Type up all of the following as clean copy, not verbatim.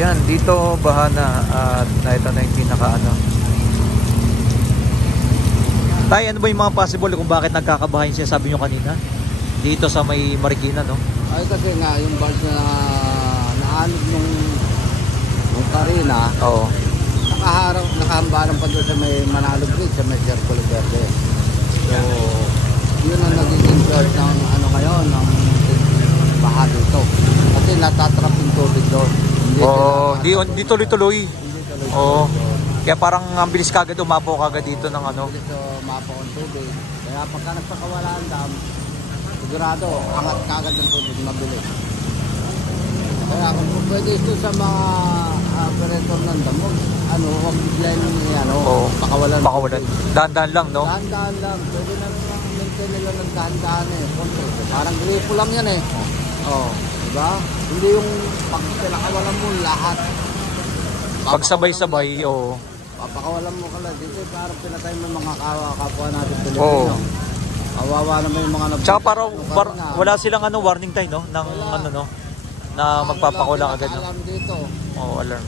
Yan, dito bahana at ito na yung pinaka-ano. Tay, ano ba yung mga possible kung bakit nagkakabahan siya, sabi nyo kanina? Dito sa may Marikina, no? Ay kasi nga, yung valve na naanod nung Karina, Oo. nakahambalan pa doon sa may Manalo Bridge, sa may Circulo Verde. So, yun ang nagiging source ng ano ngayon, ng baha dito. Kasi natatrap yung tubig doon. Di tuloy-tuloy. Hindi tuloy. Oo. Kaya parang ang bilis kagad umapo kagad dito ng ano. Dito umapo ang tubig. Kaya pagka nagpakawala ang dam, sigurado, angat kagad ng tubig, mabilis. Kaya kung pwede ito sa mga operator ng dam, huwag biglayin pakawalan. Dahan-dahan lang, no? Dahan-dahan lang. Pwede na lang maintain nila ng dahan-dahan eh. Parang gripo lang yan eh. Diba? Hindi yung pag pinakawalan mo lahat. Pag sabay-sabay, oo. Papakawalan mo ka lang. Dito parang pinatay mo mga kapwa natin Pilipino. Kawawa naman yung mga Tsaka parang wala silang warning time, no? Ng no? Na magpapakula agad, no? Alam dito. Oo, alarm.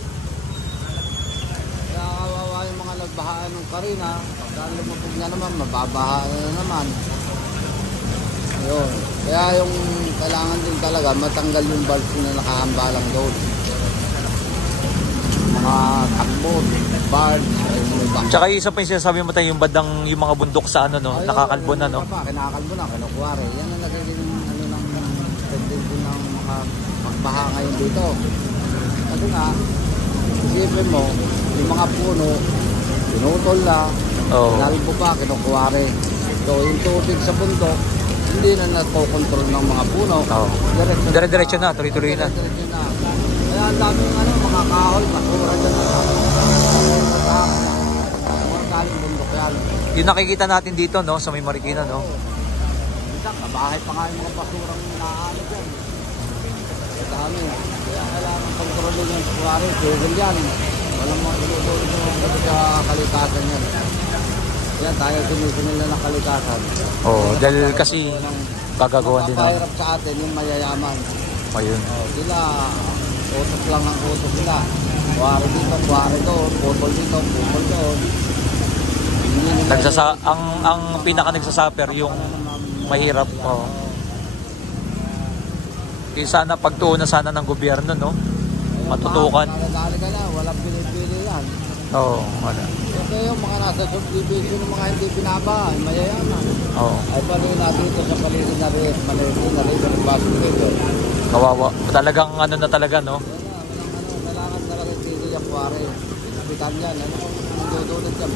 Kaya kawawa yung mga nagbahaan ng Karina. Pagka lumutog na naman, mababaha na naman. Ayun. Kaya yung kailangan din talaga matanggal yung valve na nakahambalang doon. Mga takbo, barge, Tsaka isa pa yung sinasabi mo tayo, yung bandang, yung mga bundok sa ano, no? Nakakalbo na, no? Kinakalbo na, kinukuwari. Yan ang nagiging ng tendency ng mga magbaha ngayon dito. Kasi nga, isipin mo, yung mga puno, pinutol na, kinalbo pa, kinukuwari. So, yung tubig sa bundok, hindi na nakokontrol ng mga puno. Dire-diretso na, tuloy-tuloy na. Kaya ang daming mga kahoy, basura dyan na galing bundok yan. Yung nakikita natin dito, no, sa may Marikina, no? Minsan, kabahay pa nga yung mga basurang naano dyan. Dami. Kaya kailangan kontrolin yung suwari, tigil yan. Walang mga ilulog sa kalikasan yan. Yan, tayo sinisin nila ng kalikasan. Dahil kasi gagagawan din. Napahirap sa atin yung mayayaman. Ayun. Sila, utos lang ang utos nila. Kuwari dito, kuwari doon, putol dito, putol doon. Ang pinaka nagsasuffer yung mahirap. Kaya sana pagtuunan sana ng gobyerno, no? Matutukan. Nakakali ka na, walang pinipili yan. Wala. Ito yung mga nasa subdivision ng mga hindi binabahay, mayayaman. Ay paano natin ito sa paligid na rin, ng basket. Kawawa. Talagang ano na talaga, no? Kailangan talaga tigil yung kuwari. Kapitan yan. Ang dudulot yan.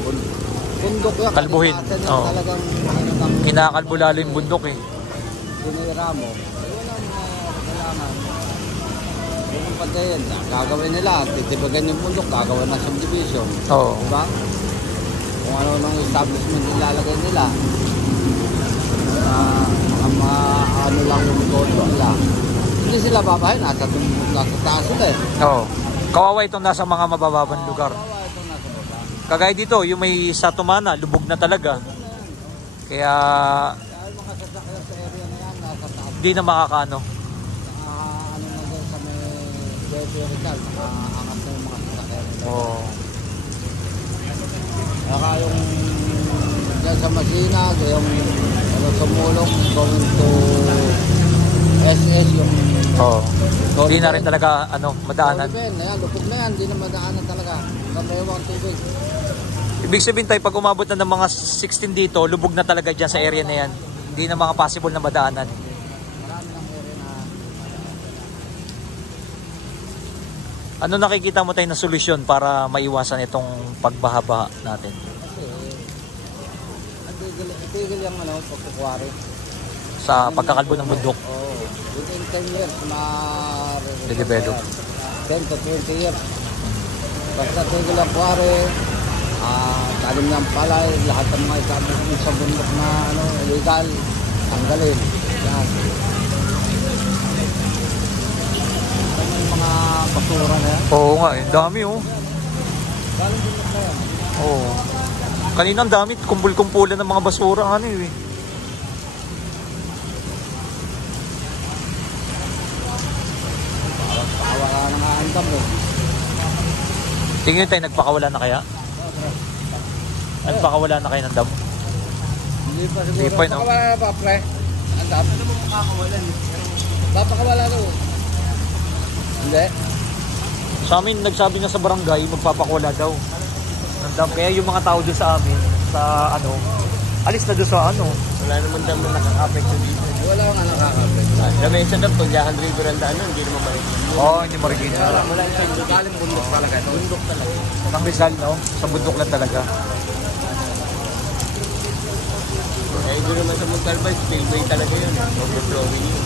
Bundok yan. Kalbuhin. Talagang kinakalbo lalo yung bundok eh. Sinira mo. Ayun ang kailangan. Yun ang patayin. Gagawin nila. Titibagan yung bundok. Gagawin na subdivision. Diba? Kung ano ng establishment ilalagay nila. Ano lang yung todo nila. Hindi sila babahay. Nasa taas sila eh. Kawawa itong nasa mga mabababang lugar. Kagaya dito, yung may Satumana, lubog na talaga. Kaya mga sasakyan sa area na yan, nasa taas. Hindi na makakaano. Ano na doon sa may vertical, nakaangat na yung mga sasakyan. Saka yung dyan sa Masina, yung sumulong going to SS, yung hindi na rin talaga madaanan. Ayan, lupog na yan, hindi na madaanan talaga. Kamewang tubig. Ibig sabihin tayo, pag umabot na ng mga 16 dito, lubog na talaga dyan sa area na yan. Hindi na mga possible na madaanan. Marami ng area na. Ano nakikita mo tayo na solusyon para maiwasan itong pagbaha natin? Kasi itigil yung pagkukwari. Sa pagkakalbo ng bundok. Within 10 years, de-develop. 10 to 20 years. Basta tigil ang kuwari, talim ng palay, lahat ng mga establishment sa bundok na illegal, tanggalin. Yan. Ito yung mga basura na yan. Oo nga, dami Galing bundok na yan. Kanina ang dami, kumpul-kumpulan ng mga basura Wala na nga ang damo. Tingin tayo, nagpakawala na kaya? Nagpakawala na kayo ng dam? Hindi pa siguro. Hindi pa, no? Pakawala na pa, pre. Ang dami. Ano mo makakawalan? Papakawala daw. Hindi. Sa amin, nagsabi nga sa barangay, magpapakawala daw ng dam. Kaya yung mga tao doon sa amin, sa ano, alis na doon sa ano. Wala naman dam na nakaka-apekto dito. Wala nga nakakapit. Dami sa dam, Punjahan River ang daan nun, hindi naman marinig. Oo, hindi marigin. Wala yung galing bundok talaga. Bundok talaga. Ang Rizal, no? Sa bundok lang talaga. Eh, doon naman sa Montalban, spillway talaga yun. Overflowing yun.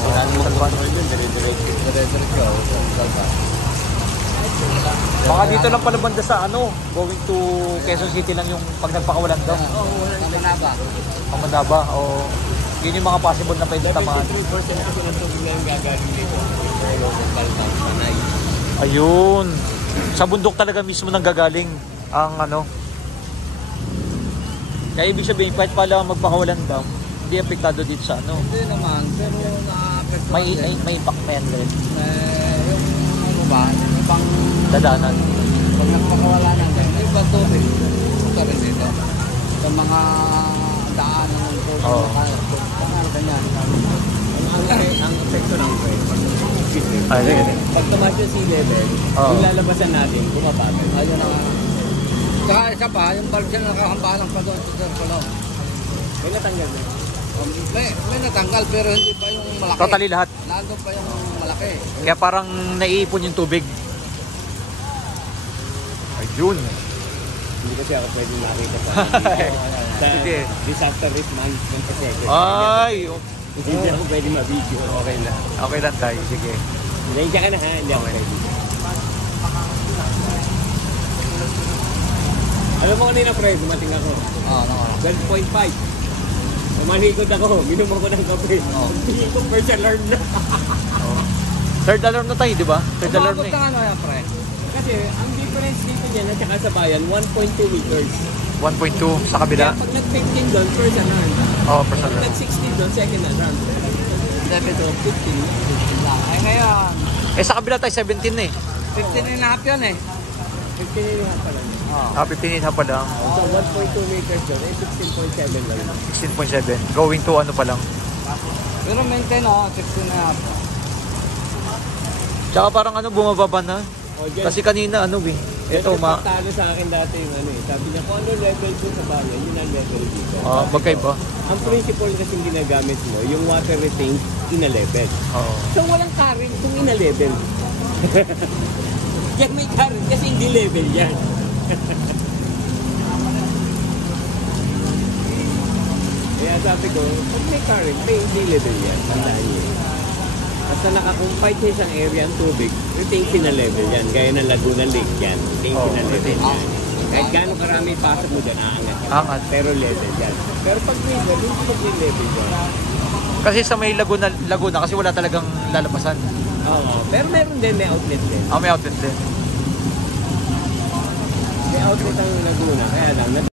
Wala naman control dun, dire-diretso. Dire-diretso. Baka dito lang pala banda sa ano, going to Quezon City lang yung pag nagpakawalan daw. Oo, wala na ba? Pamanaba, o yun yung mga possible na pwede tamaan. 3% kasi ng tubig na yung gagaling dito. Pero Montalban, Panay. Ayun. Sa bundok talaga mismo nang gagaling ang ano. Kaya ibig sabihin, kahit pala magpakawalan dam, hindi apektado dito sa ano. Hindi naman, pero na-apekto. May impact pa yan rin. Yung ano ba, yung ibang Dadanan. pag nagpakawala ng ganyan, yung ibang tubig, punta rin dito. Sa mga daanan ng tubig, Oo. ganyan. Ang epekto ng Ay, sige. pag tumaas yung sea level, Oo. yung lalabasan natin, bumabagay. Ayun na nga. Saka isa pa, yung bulb siya nakakambalang pa doon sa circle. May natanggal na. May natanggal pero hindi pa yung malaki. Totally lahat. Nandun pa yung malaki. Kaya parang naiipon yung tubig. Ayun. Hindi kasi ako pwede makita sa Sige. disaster risk management kasi. Ay, Hindi ako pwede ma-video. okay lang. Okay lang tayo, sige. Hindi ka na ha, hindi ako pwede. Alam mo kanina pre, dumating ako. Oo, 12.5. Tumalikod ako, minum ako ng kape. Hindi ko first alarm na. Third alarm na tayo, di ba? Third alarm na Umabot eh. na ano yan, pre? Kasi ang difference dito niya at saka sa bayan, 1.2 meters. 1.2 sa kabila. Kaya pag nag-15 doon, first alarm. Oo, first Pag alarm. nag-16 doon, second alarm. Dapat ito, 15 lang. Ay ngayon, Eh sa kabila tayo 17 na eh. 15 and a half yan eh. 15 yun nga pala. Ah, 15 pa lang. So 1.2 meters doon, eh 16.7 lang. 16.7. Going to ano pa lang. Pero maintain ako, 16 and a half. Tsaka parang ano, bumababa na. O dyan, Kasi kanina ano eh. Ito, talo sa akin dati yung ano eh. Sabi niya, kung ano level ko sa bayan, yun ang level dito. magkaiba. Ang principle kasi ginagamit mo, yung water retained in a level. Oo. So walang current kung in a level. Yan may current kasi hindi level yan. Kaya sabi ko, pag may current, may hindi level yan. Tandaan niyo. Basta nakakumpay sa isang area ang tubig, retained in a level yan. Gaya ng Laguna Lake yan. Retained in a level yan. Kahit gaano karami pasok mo dyan, aangat yan. Angat. Pero level yan. Pero pag river, hindi pag may level yan. Kasi sa may Laguna kasi wala talagang lalabasan. Oo. Pero meron din, may outlet din. May outlet din. May outlet ang Laguna, kaya lang,